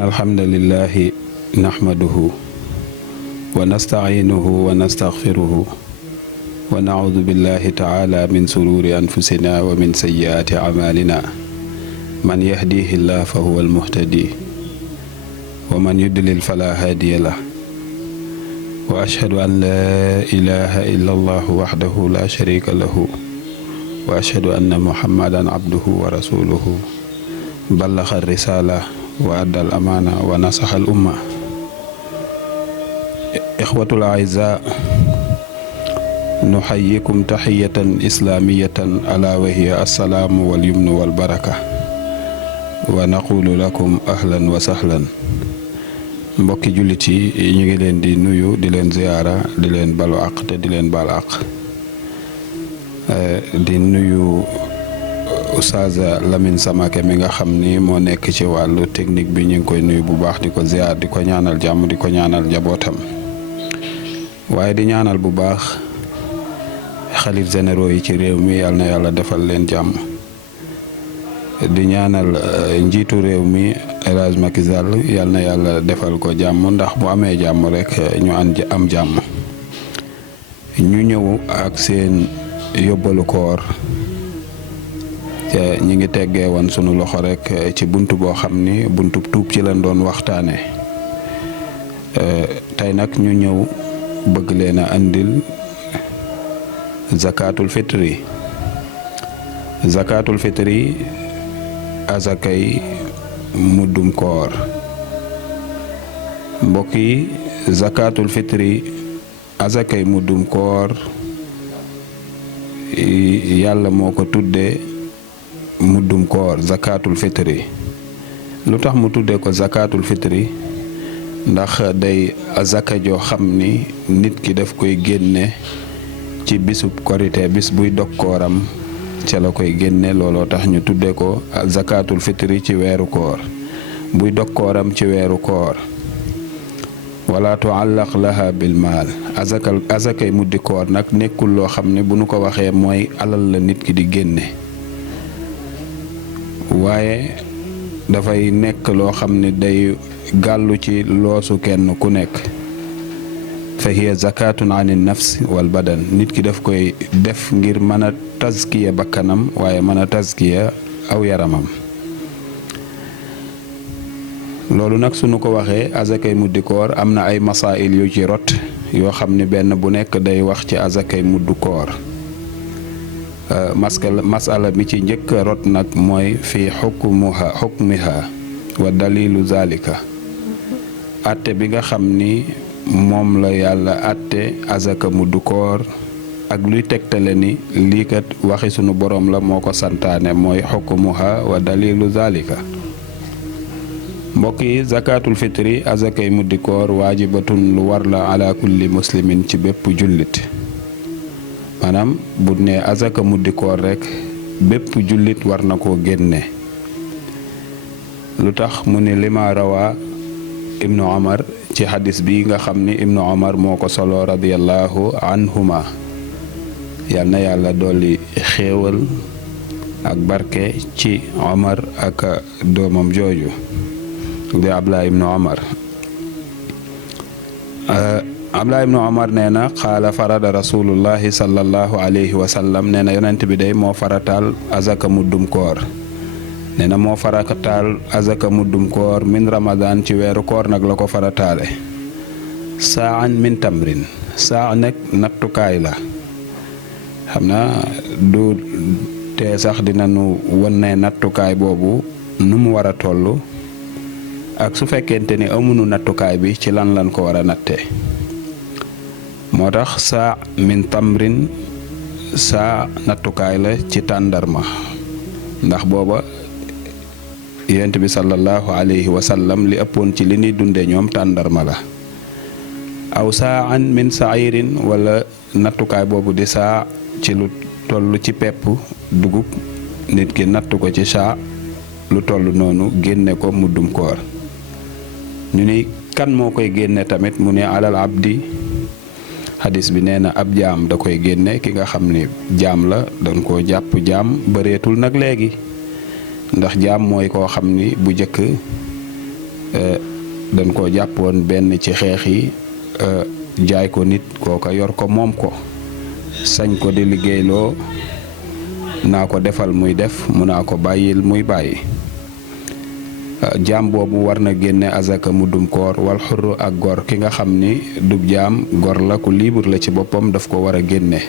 alhamdulillahi nahmaduhu wa nasta'inuhu wa nastaghfiruhu wa na'udhu billahi ta'ala min sururi anfusina wa min sayyiati a'malina man yahdihillahu fahuwal muhtadi wa man yudlil fala hadiya lahu wa ashhadu an la ilaha illa Allah wahdahu la sharika lahu wa ashhadu anna muhammadan abduhu wa rasuluhu ballagha ar-risala wa addal amaana wa nasaxal umma. ixwatul aizaa nuxayikum taxiyatan islaamiyatan ala wa hiya assalaamu wal yumnu wal baraka wa naqulu lakum ahlan wa sahlan. mbokki jullit yi ñu ngi leen di nuyu di leen ziyaara di leen balu àq te di leen baal àq di nuyu Oustaz Lamine Samake mi nga xam ni moo nekk ci wàllu technique bi ñu ngi koy nuyu bu baax di ko ziar di ko ñaanal jàmm di ko ñaanal njabootam waaye di ñaanal bu baax xalif généraux yi ci réew mi yal na yàlla defal leen jàmm di ñaanal njiitu réew mi El Hadj Macky Sall yal na yàlla defal ko jàmm ndax bu amee jàmm rek ñu am jàmm. ñu ñëw ak seen yóbbalu koor ñi ngi teggee woon sunu loxo rek ci bunt boo xam ni buntu tuub ci lañ doon waxtaane tey nag ñu ñëw bëgg leen a andil zakatul fitri azakay muddum koor. mbokk yi zakatul fitri azakay muddum koor yàlla moo ko tuddee muddum koor zakatul fitri. lu tax mu tuddee ko zakatul fitri ndax day azaka joo xam ni nit ki daf koy génne ci bisub korite bis buy dog kooram ca la koy génne looloo tax ñu tuddee ko zakatul fitri ci weeru koor buy dog kooram ci weeru koor. wala tuallaq laha bil maal azakay muddi koor nag nekkul loo xam ne bu nu ko waxee mooy alal la nit ki di génne waaye dafay nekk loo xam ne day gàllu ci loosu kenn ku nekk. fa hiya zakatun ani nafs wal badan nit ki daf koy def ngir mën a tazkiya bakkanam waaye mën a tazkiya aw yaramam. loolu nag sunu ko waxee azakay muddi koor am na ay masail yu ci rot yoo xam ne benn bu nekk day wax ci azakay muddu koor. masala mi ci njëkk rot nag mooy fii xukmiha wa dalilu zalika atte bi nga xam ni moom la yàlla atte azaka muddu koor ak luy tegtale ni lii kat waxi sunu boroom la moo ko santaane mooy xukmuha wa dalilu zalika. mbokk yi zakatul fitri azakay muddi koor waajibatun lu war la ala kulli muslimin ci bépp jullit. maanaam bu ne azaka muddi koor rek bépp jullit war na koo génne. lu tax mu ne lima rawa ibnu omar ci xadis bi nga xam ni ibnu omar moo ko solo radiyallahu anhuma yal na yàlla dolli xéewal ak barke ci omar ak doomam jooju di Abdullah ibnu omar. Abdullah ibnu Omar nee na xaala farada rasulullahi sallallahu alayhi wa sallam nee na yonent bi day moo farataal azaka muddum koor nee na moo farataal azaka muddum koor min ramadan ci weeru koor nag la ko farataale. saan min tamrin saa nag nattukaay la xam na du tee sax dinañu wone nattukaay boobu nu mu war a toll ak su fekkente ni amuñu nattukaay bi ci lan ko war a nattee. moo tax saa min tamrin saa nattukaay la ci tàndarma ndax booba yonent bi sallallahu alayhi wa sallam li ëppoon ci li ñuy dunde ñoom tàndarma la. aw saan min sairin wala nattukaay boobu di saa ci lu toll ci pepp dugub nit ki natt ko ci saa lu toll noonu génne ko muddum koor. ñu ni kan moo koy génne tamit mu ne alal abdi xadis bi nee na ab jaam da koy génne ki nga xam ni jaam la dañ koo jàpp jaam bëreetul nag léegi ndax jaam mooy koo xam ni bu njëkk dañ koo jàppoon benn ci xeex yi jaay ko nit kooka yor ko moom ko sañ ko di liggéeyloo naa ko defal muy def mu naa ko bàyyil muy bàyyi. jaam boobu war na génne azaka muddum koor wal xurru ak gor ki nga xam ni dub jaam gor la ku libre la ci boppam daf ko war a génne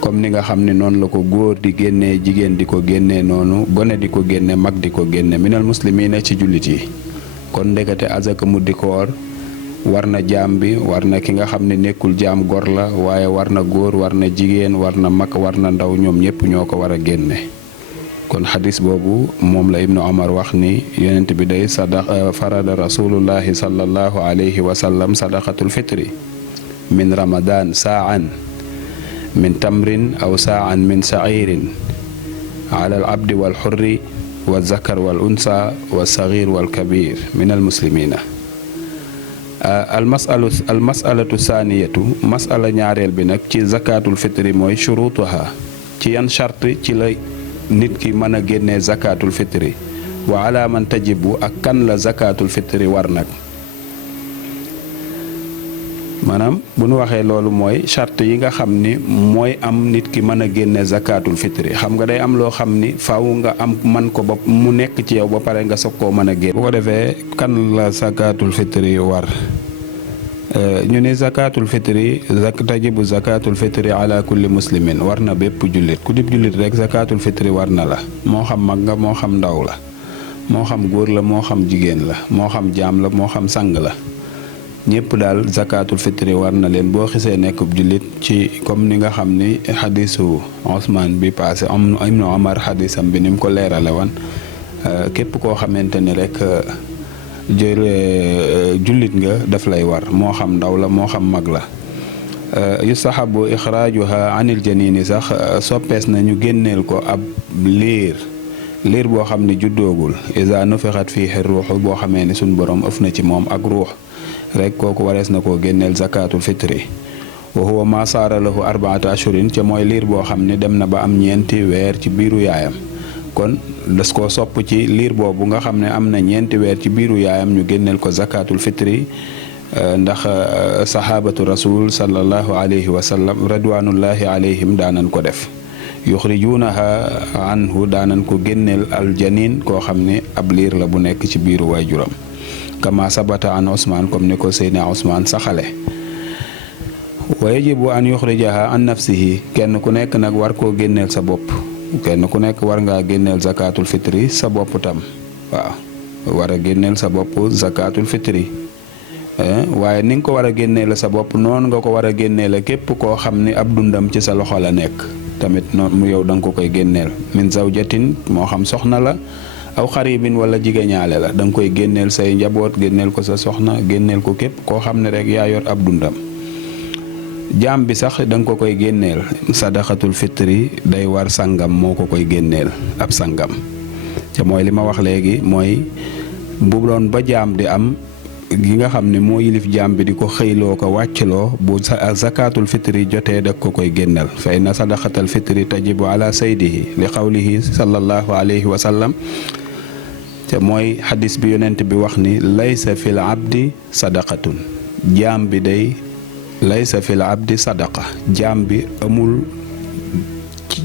comme ni nga xam ni noonu la ko góor di génnee jigéen di ko génnee noonu gone di ko génne mag di ko génne minal muslimiina ci jullit yi. kon ndekete azaka muddi koor war na jaam bi war na ki nga xam ne nekkul jaam gor la waaye war na góor war na jigéen war na mag war na ndaw ñoom ñëpp ñoo ko war a génne. kon xadis boobu moom la ibnu Omar wax ni yonent bi day farada rasulullahi sallallahu alayhi wa sallam sadaqatul fitri min ramadan saan min tamrin aw saan min sa'irin ala al abdi wal xurri wa zakar wal unsa wa sagir wal kabir min al muslimina. al masalatu saaniyatu masala ñaareel bi nag ci zakatul fitri mooy shurutuha ci yan charte ci la nit ki mën a génnee zakatul fitri wa ala man tajibu ak kan la zakatul fitri war nag maanaam bu nu waxee loolu mooy charte yi nga xam ni mooy am nit ki mën a génne zakatul fitri xam nga day am loo xam ni faaw nga am man ko ba mu nekk ci yow ba pare nga soog koo mën a génne. bu ko defee kan la zakatul fitri war ñu ne zakatul fitri tajibu zakatul fitri ala kulli muslimin war na bépp jullit ku dib jullit rek zakatul fitri war na la moo xam mag nga moo xam ndaw la moo xam góor la moo xam jigéen la moo xam jaam la moo xam sang la ñëpp daal zakatul fitri war na leen boo xisee nekkub jullit ci comme ni nga xam ni xadisu Ousmane bi passé Ibnu Omar xadisam bi ni mu ko leerale woon képp koo xamante ni rek jullit nga daf lay war moo xam ndaw la moo xam mag la. yustahabu ixraajuha anil janini sax soppees na ñu génneel ko ab liir boo xam ne juddoogul isa nufixat fiihi ruuxu boo xamee ni suñ borom ëf na ci moom ak ruux rek kooku warees na koo génneel zakatul fitri wa huwa ma saara lahu arbaata ashurin ca mooy liir boo xam ne dem na ba am ñeenti weer ci biiru yaayam kon das koo sopp ci liir boobu nga xam ne am na ñeenti weer ci biiru yaayam ñu génneel ko zakatul fitri ndax sahabatu rasul sallallahu alayhi wa sallam radwanullahi alayhim daanan ko def yuxrijunaha anhu daanan ko génneel aljanin koo xam ne ab liir la bu nekk ci biiru waajuram kama sabata an Ousmane comme ni ko Seydina Ousmane saxale wa yajibu an yuxrijaha an nafsihi kenn ku nekk nag war koo génneel sa bopp kenn ku nekk war ngaa génneel zakatul fitri sa bopp tam waaw war a génneel sa bopp zakatul fitri waaye ni nga ko war a génneele sa bopp noonu nga ko war a génneele képp koo xam ni ab dundam ci sa loxo la nekk tamit noonu mu yow da nga ko koy génneel min zawjatin moo xam soxna la aw xaribin wala jigéñaale la da nga koy génneel say njaboot génneel ko sa soxna génneel ko képp koo xam ne rek yaa yor ab dundam jaam bi sax da nga ko koy génneel sadaqatul fitri day war sangam moo ko koy génneel ab sangam te mooy li ma wax léegi mooy bu doon ba jaam di am gi nga xam ne moo yilif jaam bi di ko xëyloo ko wàccloo bu zakatul fitri jotee da ko koy génneel fa inna sadaqatal fitri tajibu ala saydihi li qawlihi sallallahu alayhi wa sallam te mooy xadis bi yonent bi wax ni laysa fil abdi sadaqatun jaam bi day laysa fil abdi sadaqa jaam bi amul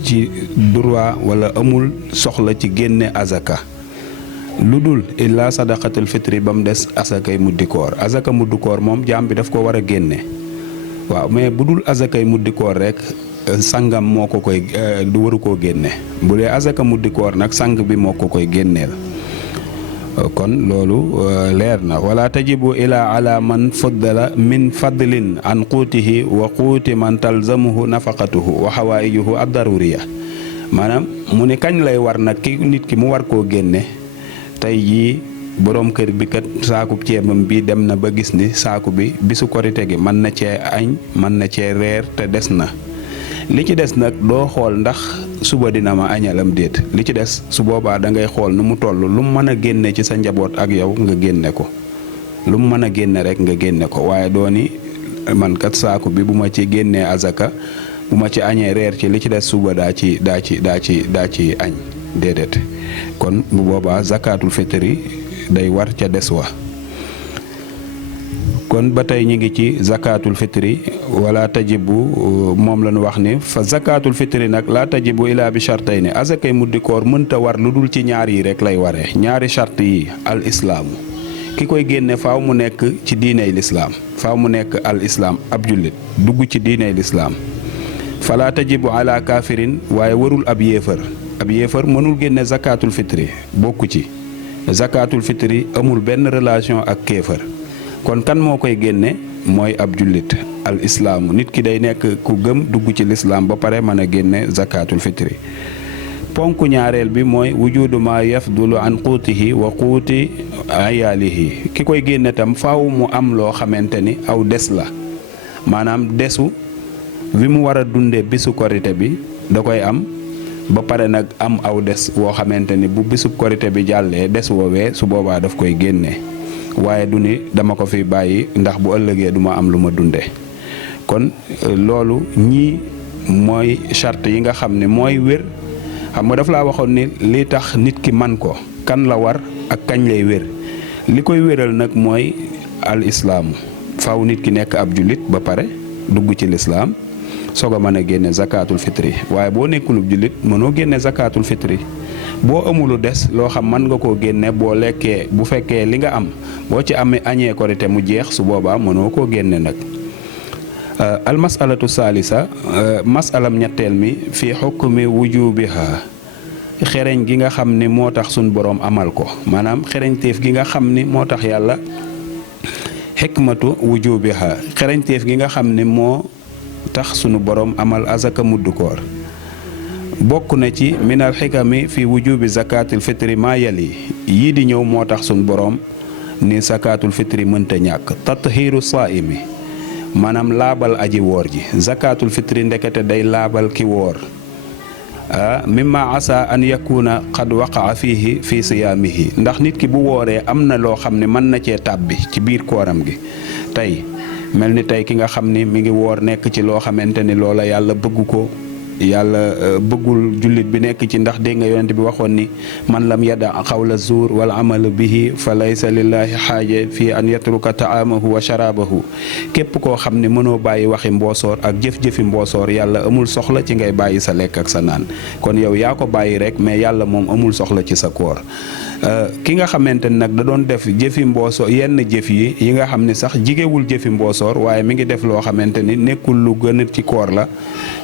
ci droit wala amul soxla ci génne azaka lu dul illa sadaqatul fitri ba mu des asakay muddikoor asaka muddikoor moom jaam bi daf ko war a génne waaw mais bu dul asakay muddikoor rek sangam moo ko koy du waru koo génne bu dee asaka muddikoor nag sang bi moo ko koy génneel kon loolu leer na wala tajibu ila ala man faddala min fadlin an quutihi wa quuti man talzamuhu nafaqatuhu wa hawaijuhu ad-daruriya maanaam mu ne kañ lay war nag ki nit ki mu war koo génne tey jii boroom kër bi kat saaku ceebam bi dem na ba gis ni saaku bi bisu korite gi mën na cee añ mën na cee reer te des na li ci des nag doo xool ndax suba dina ma añalam déet, li ci des su boobaa da ngay xool nu mu toll lu mu mën a génne ci sa njaboot ak yow nga génne ko, lu mu mën a génne rek nga génne ko, waaye dooni man kat saaku bi bu ma ci génnee azaka bu ma ci añee reer ci li ci des suba daa ci añ déedéet. kon bu boobaa zakatul fitri day war ca des wa. kon ba tey ñu ngi ci zakatul fitri wala tajibu moom la ñu wax ni fa zakatul fitri nag laa tajibu ilaa bi shartayni azakay muddi koor mënta war lu dul ci ñaar yi rek lay waree. ñaari charte yi al islaamu ki koy génne faaw mu nekk ci diiney lislaam, faaw mu nekk al islaam ab jullit dugg ci diiney lislaam. fala tajibu ala kafirin waaye warul ab yéefar, ab yéefar mënul génne zakatul fitri bokku ci. zakatul fitri amul benn relation ak kéefar. kon kan moo koy génne mooy ab jullit al islaamu nit ki day nekk ku gëm dugg ci lislaam ba pare mën a génne zakatul fitri. ponk ñaareel bi mooy wujudu ma yafdulu an quutihi wa quuti ayaalihi ki koy génne tam faaw mu am loo xamante ni aw des la, maanaam desu wi mu war a dunde bisu korite bi da koy am ba pare nag am aw des woo xamante ni bu bisu korite bi jàllee des woowee su boobaa daf koy génne, waaye du ni dama ko fi bàyyi ndax bu ëllëgee duma am lu ma dunde. kon loolu ñii mooy charte yi nga xam ne mooy wér. xam nga daf laa waxoon ni li tax nit ki man ko kan la war ak kañ lay wér, li koy wéral nag mooy al islaamu faaw nit ki nekk ab jullit ba pare dugg ci lislaam soog a mën a génne zakatul fitri. waaye boo nekkulub jullit mënoo génne zakatul fitri. boo amulu des loo xam mën nga koo génne boo lekkee bu fekkee li nga am boo ci amee añee korite mu jeex su boobaa mënoo koo génne nag. al masalatu salisa masalam ñetteel mi fi xukmi wujubiha xereñ gi nga xam ni moo tax suñ boroom amal ko, maanaam xereñteef gi nga xam ni moo tax yàlla xikmatu wujubiha xereñteef gi nga xam ni moo tax sunu boroom amal azaka mudd koor. bokk na ci minal xikami fi wujubi zakatul fitri maa yali yii di ñëw moo tax suñ boroom ni zakatul fitri mënta ñàkk. tathiru saimi maanaam laabal aji woor ji, zakatul fitri ndekete day laabal ki woor. mimma asa an yakuna qad waqaa fihi fi siyaamihi ndax nit ki bu wooree am na loo xam ne mën na cee tàbbi ci biir kooram gi. tey mel ni tey ki nga xam ni mi ngi woor nekk ci loo xamante ni loola yàlla bëgg ko, yàlla bëggul jullit bi nekk ci, ndax dégg nga yonent bi waxoon ni man lam yada xawla zuur wal amal bihi fa laysa lillahi xaaja fi an yatruka taamahu wa sharabahu. képp koo xam ne mënoo bàyyi waxi mboosoor ak jëf-jëfi mboosoor yàlla amul soxla ci ngay bàyyi sa lekk ak sa naan. kon yow yaa ko bàyyi rek mais yàlla moom amul soxla ci sa koor. ki nga xamante ni nag da doon def jëfi mboosoor yenn jëf yi nga xam ne sax jigewul jëfi mboosoor waaye mi ngi def loo xamante ni nekkul lu gën ci koor la,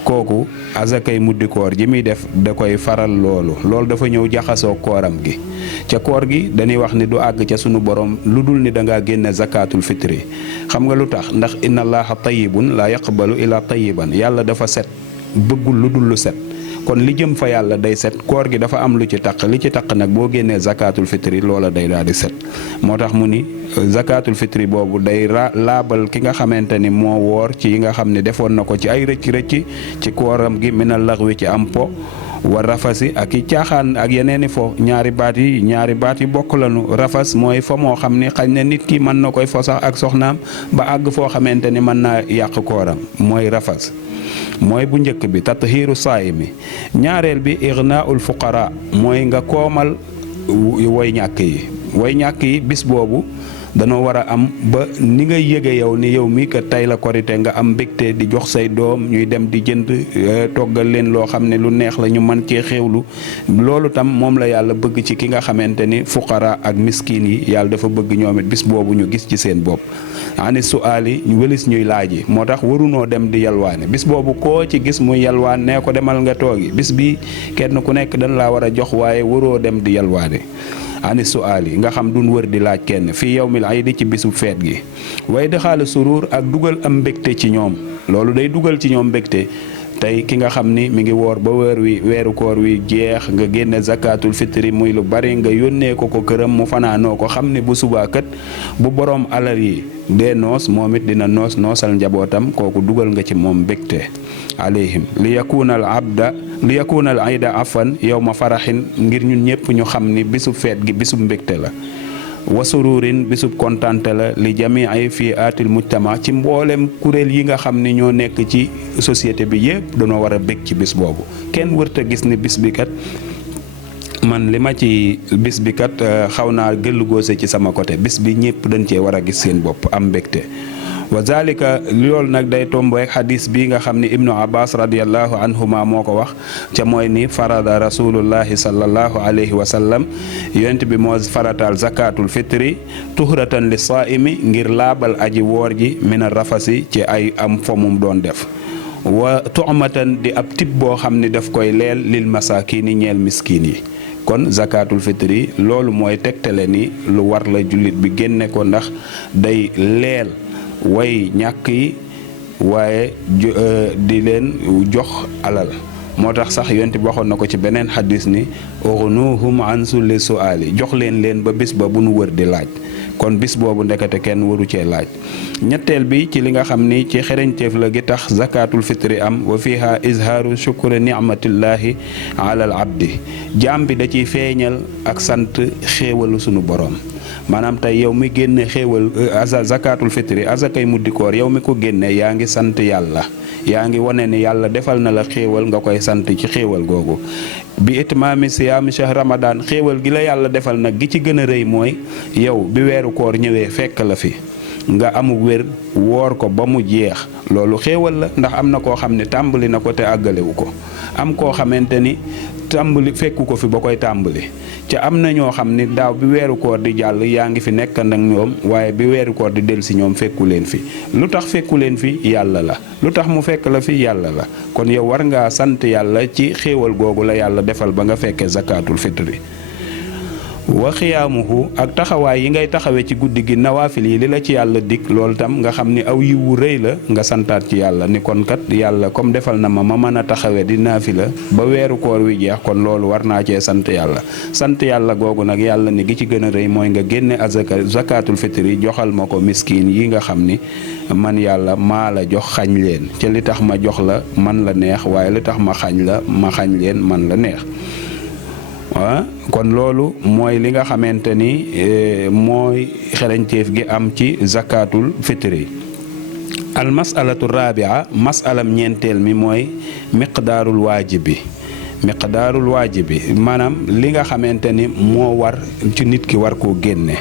kooku azakay muddi koor ji muy def da koy faral loolu dafa ñëw jaxasoo kooram gi. ca koor gi dañuy wax ni du àgg ca sunu borom lu dul ni da ngaa génne zakatul fitri. xam nga lu tax? ndax inna allaha tayyibun la yaqbalu illa tayyiban, yàlla dafa set bëggul lu dul lu set. kon li jëm fa yàlla day set, koor gi dafa am lu ci taq, li ci taq nag boo génnee zakatul fitri loola day daal di set. moo tax mu ni zakatul fitri boobu day laabal ki nga xamante ni moo woor ci yi nga xam ne defoon na ko ci ay rëcc-rëcc ci kooram gi minal laxwi ci am po war rafasi ak i caaxaan ak yeneeni fo. ñaari baat yi bokk lañu. rafas mooy fo moo xam ni xañ na nit ki mën na koy fo sax ak soxnaam ba àgg foo xamante ni mën naa yàq kooram, mooy rafas. mooy bu njëkk bi tathiru saayimi. ñaareel bi ignaul fuqara mooy nga koomal way ñàkk yi bis boobu danoo war a am ba ni nga yëge yow ni yow mii kat tey la korite nga am mbégte di jox say doom ñuy dem di jënd toggal leen loo xam ne lu neex la ñu mën cee xewlu. loolu tam moom la yàlla bëgg ci ki nga xamante ni fuqara ak miskin yi yàlla dafa bëgg ñoom it bis boobu ñu gis ci seen bopp. ani suaali ñu wëlis ñuy laaji, moo tax warunoo dem di yalwaane bis boobu koo ci gis muy yalwaan nee ko demal nga toogi. bis bi kenn ku nekk dañ laa war a jox waaye waroo dem di yalwaane. ani suaali nga xam duñ wër di laaj kenn fii yawmil aydi ci bisu feet gi. way di xaala suruur ak dugal am mbégte ci ñoom, loolu day dugal ci ñoom mbégte. tey ki nga xam ni mi ngi woor ba weeru koor wi jeex nga génne zakatul fitri muy lu bari nga yónnee ko këram mu fanaanoo ko xam ni bu subaa kat bu boroom alal yi dee noos moom it dina noosal njabootam kooku dugal nga ci moom mbégte alayhim li yakuna al ayda afan yawma faraxin ngir ñun ñëpp ñu xam ni bisub feet gi bisub mbégte la wa sururin bisub kontante la li jamii fi atil mujtama ci mboolem kuréel yi nga xam ni ñoo nekk ci société bi yëpp dañoo war a bég ci bis boobu kenn wërta gis ni bis bi kat man li ma ci bis bi kat xaw naa gëllu góose ci sama côté bis bi ñëpp dañ cee war a gis seen bopp am mbégte wa zalika loolu nag day tombo ak xadis bi nga xam ni ibnu abbas radiallahu anhuma moo ko wax ca mooy ni farada rasulullahi sallallahu alayhi wa sallam yonent bi moo farataal zakatul fitri tuhratan li saimi ngir laabal aji woor ji min rafasi ci ay am fomum doon def wa tu'matan di ab tib boo xam ni daf koy leel lil masakini ñeel miskin yi kon zakatul fitri loolu mooy tegtale ni lu war la jullit bi génne ko ndax day leel way ñàkk yi waaye di leen jox alal moo tax sax yonent bi waxoon na ko ci beneen xadis ni ughnuhum an sulli su'ali jox leen ba bis ba bu nu wër di laaj kon bis boobu ndekete kenn waru cee laaj ñetteel bi ci li nga xam ni ci xereñteef la gi tax zakatul fitri am wa fiha izhaaru shukri ni'matillahi ala al abdi jaam bi da ciy feeñal ak sant xéewalu sunu boroom maanaam tey yow mi génne xéewal zakatul fitri azakay muddikoor yow mi ko génne yaa ngi sant yàlla yaa ngi wane ni yàlla defal na la xéewal nga koy sant ci xéewal googu bi itmaami siyaami shahr ramadan xéewal gi la yàlla defal nag gi ci gën a rëy mooy yow bi weeru koor ñëwee fekk la fi nga amul wér woor ko ba mu jeex loolu xéewal la ndax am na koo xam ne tàmbali na ko te àggalewu ko am koo xamante ni tàmbali fekku ko fi ba koy tàmbali ca am na ñoo xam ni daaw bi weeru koor di jàll yaa ngi fi nekk nag ñoom waaye bi weeru koor di del si ñoom fekku leen fi lu tax fekku leen fi yàlla la lu tax mu fekk la fi yàlla la kon yow war ngaa sant yàlla ci xéewal googu la yàlla defal ba nga fekkee zakatul fitri wa xiyaamuhu ak taxawaay yi ngay taxawee ci guddi gi nawaafil yi li la ci yàlla dig loolu tam nga xam ni aw yiwu rëy la nga santaat ci yàlla ni kon kat yàlla comme defal na ma mën a taxawee di naafila ba weeru koor wi jeex kon loolu war naa cee sant yàlla googu nag yàlla ni gi ci gën a rëy mooy nga génne azaka zakatul fitri joxal ma ko miskin yi nga xam ni man yàlla maa la jox xañ leen ca li tax ma jox la man la neex waaye li tax ma xañ leen man la neex kon loolu mooy li nga xamante ni mooy xereñteef gi am ci zakatul fitri al masalatu rabia masalam ñeenteel mi mooy miqdaarul waajibi maanaam li nga xamante ni moo war ci nit ki war koo génne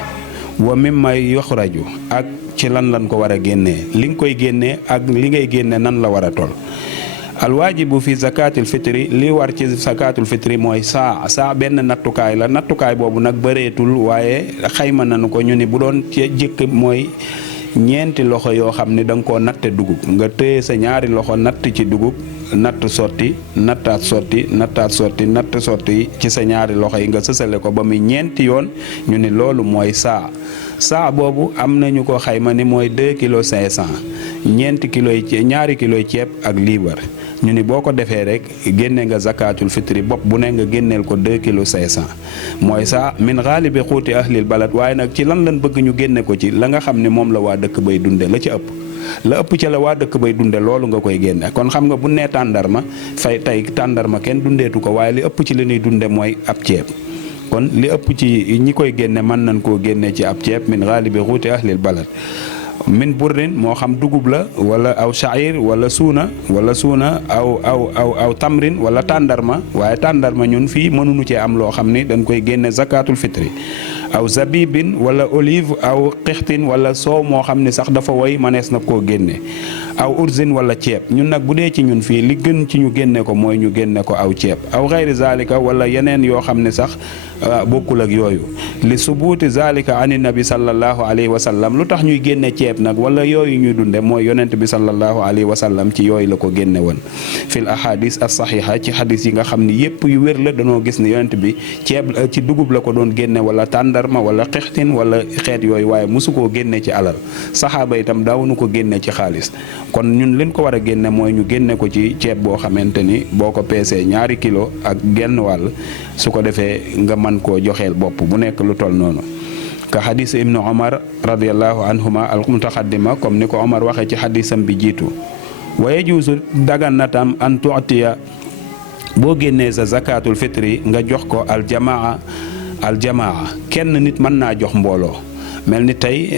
wa mimma yuxraju ak ci lan ko war a génnee li nga koy génnee ak li ngay génne nan la war a tol alwaajibu fi zakatul fitri li war ci zakatul fitri mooy saa benn nattukaay la nattukaay boobu nag bëreetul waaye xayma nañu ko ñu ni bu doon ci jëkk mooy ñeenti loxo yoo xam ni da nga koo natte dugub nga téye sa ñaari loxo natt ci dugub natt sotti nattaat sotti ci sa ñaari loxo yi nga sësale ko ba muy ñeenti yoon ñu ni loolu mooy saa boobu am nañu ko xayma ni mooy 2 kilos 500 ñaari kiloy ceeb ak liibar ñu ni boo ko defee rek génne nga zakatul fitri bopp bu ne nga génneel ko 2 kilos 500 mooy saa min xaalibi xuuti ahlil balad waaye nag ci lan bëgg ñu génne ko ci la nga xam ne moom la waa dëkk bay dunde la ci ëpp ca la waa dëkk bay dunde loolu nga koy génne kon xam nga bu nee tàndarma tey tàndarma kenn dundeetu ko waaye li ëpp ci li ñuy dunde mooy ab ceeb kon li ëpp ci ñi koy génne mën nañ koo génne ci ab ceeb min xaalibi xuuti ahlil balad min burrin moo xam dugub la wala aw sha'ir wala suuna aw tamrin wala tàndarma waaye tàndarma ñun fii mënuñu cee am loo xam ni dañ koy génne zakatul fitri aw zabibin wala olive aw xixtin wala soow moo xam ni sax dafa woy manees na koo génne aw urzin wala ceeb ñun nag bu dee ci ñun fii li gën ci ñu génne ko mooy ñu génne ko aw ceeb aw xayri zalika wala yeneen yoo xam ne sax bokkul ak yooyu li subuuti zalika ani nabi sallallahu alayhi wa sallam lu tax ñuy génne ceeb nag wala yooyu ñuy dunde mooy yonent bi sallallahu alayhi wa sallam ci yooyu la ko génne woon fil ahadis as saxiha ci xadis yi nga xam ni yépp yu wér la danoo gis ni yonent bi ceeb ci dugub la ko doon génne wala tàndarma wala xextin wala xeet yooyu waaye mosu koo génne ci alal saxaaba itam daawuñu ko génne ci xaalis kon ñun liñ ko war a génne mooy ñu génne ko ci ceeb boo xamante ni boo ko peesee 2 kilo ak genn wàll su ko defee nga mën koo joxeel bopp bu nekk lu toll noonu ka xadis ibnu omar radiallahu anhuma al mutaqaddima comme ni ko omar waxee ci xadisam bi jiitu wa yajuusu dagan na tam an tu'tiya boo génnee sa zakatul fitri nga jox ko aljamaa kenn nit mën naa jox mbooloo mel ni tey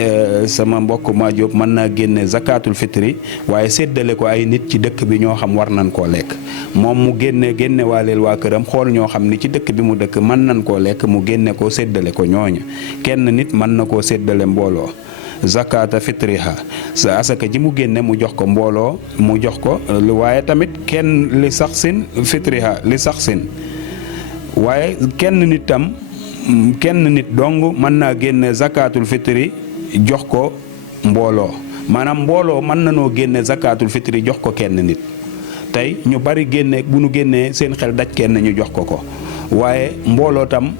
sama mbokk ma Jóob mën naa génne zakatul fitri waaye séddale ko ay nit ci dëkk bi ñoo xam war nañ koo lekk moom mu génne waaleel waa këram xool ñoo xam ni ci dëkk bi mu dëkk mën nañ koo lekk mu génne ko séddale ko ñooña kenn nit mën na koo séddale mbooloo zakata fitriha sa asaka ji mu génne mu jox ko mbooloo mu jox ko waaye tamit kenn li saxsin fitriha li saxsin waaye kenn nit dong mën naa génne zakatul fitri jox ko mbooloo maanaam mbooloo mën nanoo génne zakatul fitri jox ko kenn nit tey ñu bari génne bu nu génnee seen xel daj kenn ñu jox ko waaye mbooloo tam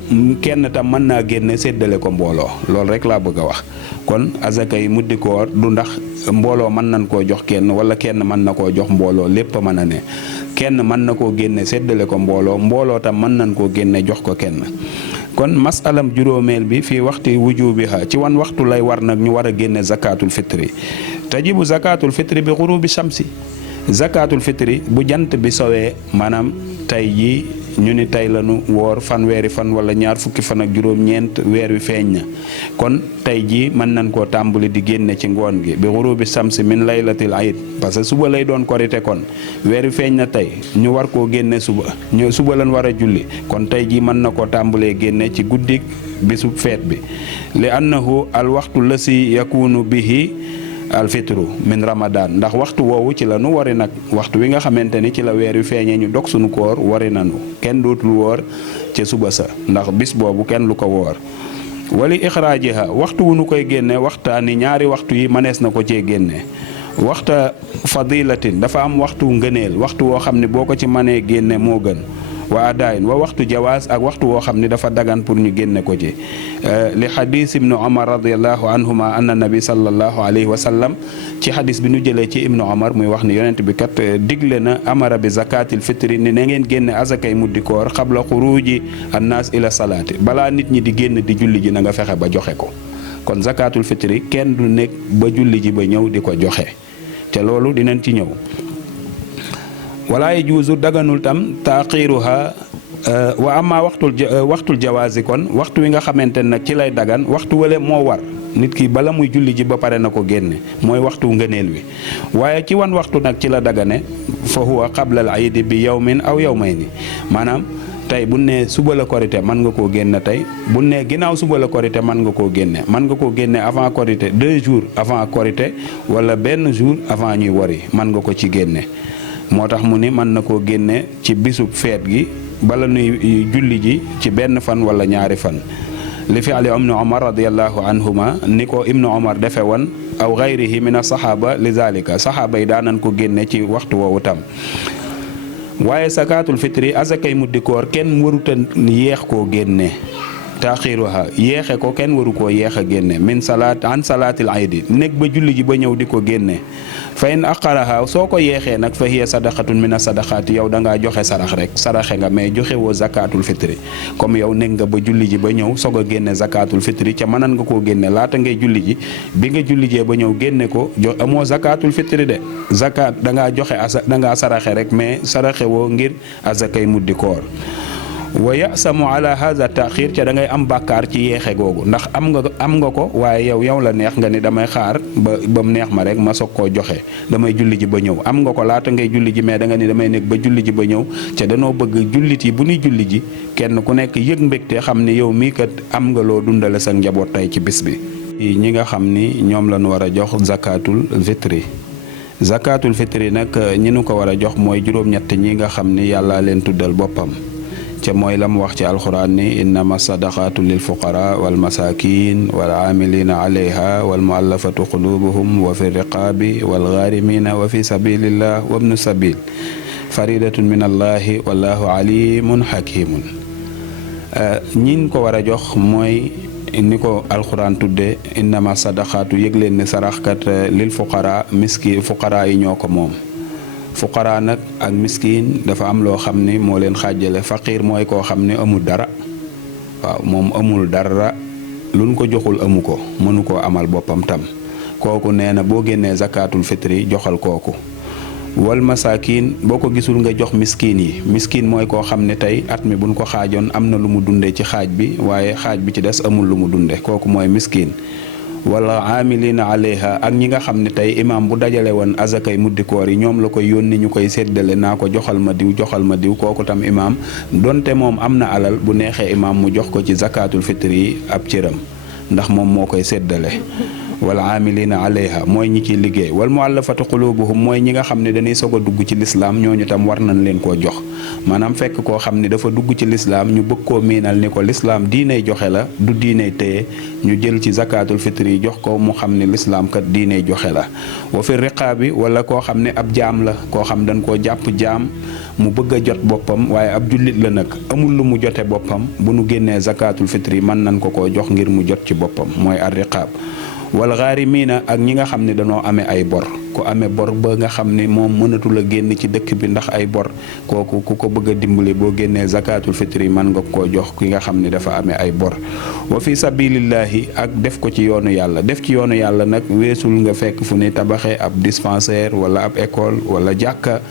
kenn tam mën naa génne séddale ko mbooloo loolu rek laa bëgg a wax kon azaka yi muddi koor du ndax mbooloo mën nañ koo jox kenn wala kenn mën na koo jox mbooloo lépp mën a ne kenn mën na koo génne séddale ko mbooloo tam mën nañ koo génne jox ko kenn kon masalam juróomeel bi fii waxti wujubiha ci wan waxtu lay war nag ñu war a génne zakatul fitri tajibu zakatul fitri bi xurubi shamsi zakatul fitri bu jant bi sowee maanaam tey jii ñu ni tey lañu woor fanweeri fan wala 20 fan ak juróom-ñeent weer wi feeñ na kon tey jii mën nañ koo tàmbali di génne ci ngoon gi bi xurubi samsi min laylatil ayid parce que suba lay doon korite kon weer wi feeñ na tey ñu war koo génne suba lañ war a julli kon tey jii mën na koo tàmbalee génne ci guddik bisu feet bi li annahu al waxtu lasi yakunu bihi alfitru min ramadan ndax waxtu woowu ci la nu wari nag waxtu wi nga xamante ni ci la weer wi feeñee ñu dog sunu koor wari nanu kenn dootul woor ca suba sa ndax bis boobu kenn lu ko woor wali ixraajiha waxtu wu nu koy génne waxtaani ñaari waxtu yi mënees na ko cee génne waxta fadilatin dafa am waxtu ngëneel waxtu woo xam ne boo ko ci mënee génne moo gën wa adaayin wa waxtu jawaaz ak waxtu woo xam ne dafa dagan pour ñu génne ko ci li xadis ibnu omar radiallahu anhuma anna nabi sallallahu alayhi wa sallam ci xadis bi nu jëlee ci ibnu omar muy wax ni yonent bi kat digle na amara bi zakatil fitri ni na ngeen génne azakay muddi koor xabla xuruji annaas ila salaati balaa nit ñi di génn di julli ji na nga fexe ba joxe ko kon zakatul fitri kenn du nekk ba julli ji ba ñëw di ko joxe te loolu dinañ ci ñëw wala yajuuzu daganul tam taaxiiruha wa amma waxtul jawaazi kon waxtu wi nga xamante ne nag ci lay dagan waxtu wale moo war nit ki bala muy julli ji ba pare na ko génne mooy waxtu ngëneel wi waaye ci wan waxtu nag ci la dagane fa huwa qabla al iidi bi yawmin aw yawmayni maanaam tey bu ne suba la korité mën nga koo génne tey bu ne ginnaaw suba la korité mën nga koo génne mën nga koo génne avant korité 2 jours avant korité wala benn jour avant ñuy wari mën nga ko ci génne moo tax mu ni mën na koo génne ci bisub feet gi bala nuy julli ji ci benn fan wala ñaari fan li fi'li ibnu omar radiallahu anhuma ni ko ibnu omar defe woon aw gayrihi min as-sahaaba li zalika sahaaba yi daanan ko génne ci waxtu woowu tam waaye zakatul fitri azakay muddi koor kenn waruta yeex koo génne taaxiruha yeexe ko kenn waru koo yeex a génne min salaat an salaatil aydi nekk ba julli ji ba ñëw di ko génne fa in aqaraha soo ko yeexee nag fa hiya sadaqatun min as-sadaqaati yow da ngaa joxe sarax rek saraxe nga mais joxe woo zakatul fitri comme yow nekk nga ba julli ji ba ñëw soog a génne zakatul fitri ca mënan nga koo génne laata ngay julli ji bi nga julli jee ba ñëw génne ko amoo zakatul fitri de zakat da ngaa joxe da ngaa saraxe rek mais saraxe woo ngir azakay muddi koor wa yasamu ala hadha taxir ca da ngay am bàkkaar ci yeexe googu ndax am nga ko waaye yow la neex nga ni damay xaar ba mu neex ma rek ma soog koo joxe damay julli ji ba ñëw am nga ko laata ngay julli ji mais da nga ni damay nekk ba julli ji ba ñëw ca danoo bëgg jullit yi bu ñuy julli ji kenn ku nekk yëg mbégte xam ni yow mii kat am nga loo dundale sa njaboot tey ci bis bi. ñi nga xam ni ñoom lañu war a jox zakatul fitri nag ñi nu ko war a jox mooy juróom-ñett ñi nga xam ni yàlla leen tuddal boppam. ca mooy la mu wax ci alxuraan ni innama sadaqaatu lil fuqara wal masakin wal aamilina alayha wal muallafatu qulubuhum wa fi riqaabi wal gaarimina wa fi sabilillah wa ibnu sabil faridatun min allahi wallahu alimun hakimun ñin ko war a jox mooy ni ko alxuraan tudde innama sadaqaatu yëg leen ne saraxkat lil fuqara fuqara yi ñoo ko moom. fuqara nag ak miskin dafa am loo xam ni moo leen xaajale. faqiir mooy koo xam ne amul dara, waaw moom amul dara, luñ ko joxul amu ko, mënu koo amal boppam tam. kooku nee na boo génnee zakaatul fitri joxal kooku. wal masaakin boo ko gisul nga jox miskin yi. miskin mooy koo xam ne tey at mi buñ ko xaajoon am na lu mu dunde ci xaaj bi, waaye xaaj bi ci des amul lu mu dunde, kooku mooy miskin. wala amilina alayha ak ñi nga xam ne tey imaam bu dajale woon azakay muddikoor yi ñoom la koy yónni ñu koy séddale naa ko joxal ma diw joxal ma diw, kooku tam imaam donte moom am na alal bu neexee imaam mu jox ko ci zakaatul fitri yi ab cëram ndax moom moo koy séddale. wala amilina alayha mooy ñi ciy liggéey. wal muallafatu qulubuhum mooy ñi nga xam ne dañuy soog a dugg ci lislaam, ñooñu tam war nañ leen koo jox. maanaam fekk koo xam ne dafa dugg ci lislaam ñu bëgg koo miinal ni ko lislaam diiney joxe la du diiney téye, ñu jël ci zakaatul fitri yi jox ko mu xam ne lislaam kat diiney joxe la. wa fi riqaabi wala koo xam ne ab jaam la, koo xam dañ koo jàpp jaam mu bëgg a jot boppam waaye ab jullit la nag amul lu mu jote boppam, bu nu génnee zakaatul fitri mën nañ ko koo jox ngir mu jot ci boppam, mooy ar riqaab. wal ghaarimiina ak ñi nga xam ne dañoo amee ay bor, ku amee bor ba nga xam ne moom mënatul a génn ci dëkk bi ndax ay bor, kooku ku ko bëgg a dimbali boo génnee zakaatul fitri mën nga koo jox ki nga xam ne dafa amee ay bor. wa fi sabilillahi ak def ko ci yoonu yàlla. def ci yoonu yàlla nag weesul nga fekk fu ne tabaxee ab dispensaire wala ab école wala jàkka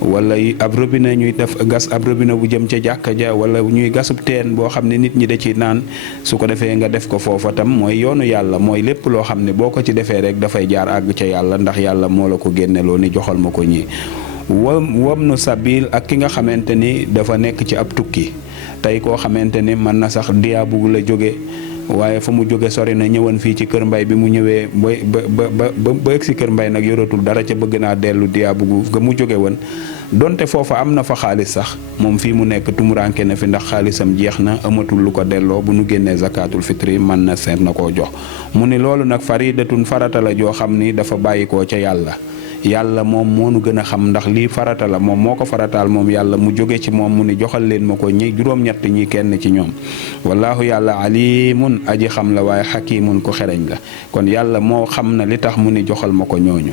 wala ab robinet ñuy def gas ab robinet bu jëm ca jàkka ja wala ñuy gasub teen boo xam ne nit ñi da ci naan, su ko defee nga def ko foofa tam mooy yoonu yàlla, mooy lépp loo xam ne boo ko ci defee rek dafay jaar àgg ca yàlla ndax yàlla moo la ko génneloo ni joxal ma ko ñi. wam nu sabil ak ki nga xamante ni dafa nekk ci ab tukki, tey koo xamante ni mën na sax diyaabu la jóge waaye fa mu jóge sori na, ñëwoon fii ci kër mbay bi mu ñëwee ba egg si kër mbay nag yoratul dara ca bëgg naa dellu diyaabu ga mu jóge woon, donte foofa am na fa xaalis sax moom fii mu nekk tumuranke na fi ndax xaalisam jeex na amatul lu ko delloo, bu nu génnee zakaatul fitri mën na seet na koo jox. mu ni loolu nag faridatun farata la joo xam ni dafa bàyyikoo ca yàlla. yàlla moom moo nu gën a xam ndax lii farata la, moom moo ko farataal moom yàlla, mu jóge ci moom mu ni joxal leen ma ko ñi juróom-ñett ñi kenn ci ñoom. wallaahu yàlla alimun aji xam la waaye xakimun ko xereñ la, kon yàlla moo xam na li tax mu ni joxal ma ko ñooñu.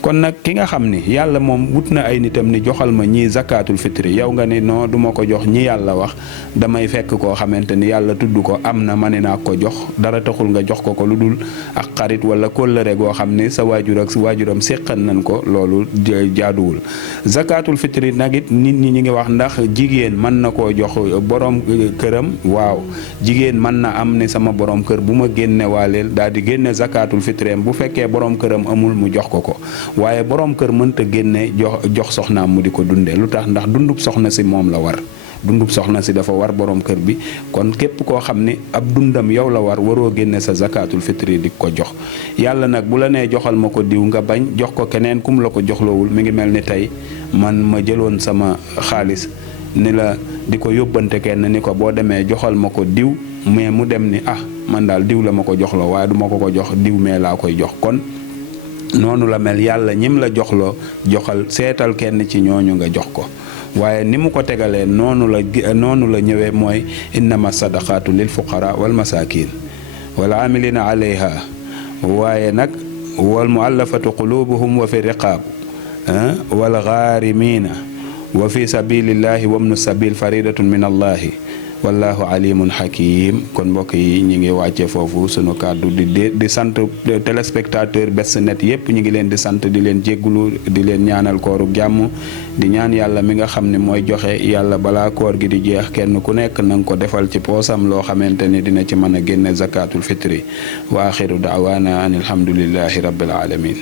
kon nag ki nga xam ni yàlla moom wut na ay nitam ni joxal ma ñii zakaatul fitri, yow nga ne non duma ko jox ñi yàlla wax, damay fekk koo xamante ni yàlla tudd ko am na ma ne naa ko jox, dara taxul nga jox ko lu dul ak xarit wala kóllëre goo xam ne sa waajur ak sa waajuram séqan nañ ko, loolu jaaduwul. zakaatul fitri nag it nit ñi ñu ngi wax ndax jigéen mën na koo jox borom këram. waaw jigéen mën na am ne sama borom kër bu ma génne waaleel daal di génne zakaatul fitri bu fekkee borom këram amul mu jox ko. waaye borom kër mënta génne jox soxnaam mu di ko dundee, lu tax ndax dundub soxna si moom la war, dundub soxna si dafa war borom kër bi. kon képp koo xam ne ab dundam yow la war, waroo génne sa zakaatul fitri di ko jox. yàlla nag bu la nee joxal ma ko diw nga bañ jox ko keneen kum la ko joxloowul, mi ngi mel ni tey man ma jëloon sama xaalis ni la di ko yóbbante kenn ni ko boo demee joxal ma ko diw, mais mu dem ni man daal diw la ma ko joxloo waaye du ma ko jox diw mais laa koy jox. kon noonu la mel, yàlla ñim la joxloo joxal, seetal kenn ci ñooñu nga jox ko. waaye ni mu ko tegalee noonu la ñëwee mooy innama sadaqaatu lil fuqara wal masakin wal amilina alayha, waaye nag wal muallafatu qulubuhum wa fi riqaab wal gharimina wa fi sabilillahi wabnu sabil faridatun min allahi wallahu alimun hakim. kon mbokk yi ñi ngi wàcce foofu sunu kàddu di sant téléspectateur Best Net yépp, ñu ngi leen di sant di leen jéggulu di leen ñaanal kooru jàmm, di ñaan yàlla mi nga xam ne mooy joxe, yàlla balaa koor gi di jeex kenn ku nekk na nga ko defal ci poosam loo xamante ni dina ci mën a génne zakatul fitri. wa axiru daawaana an alhamdulillahi rabbil alamin.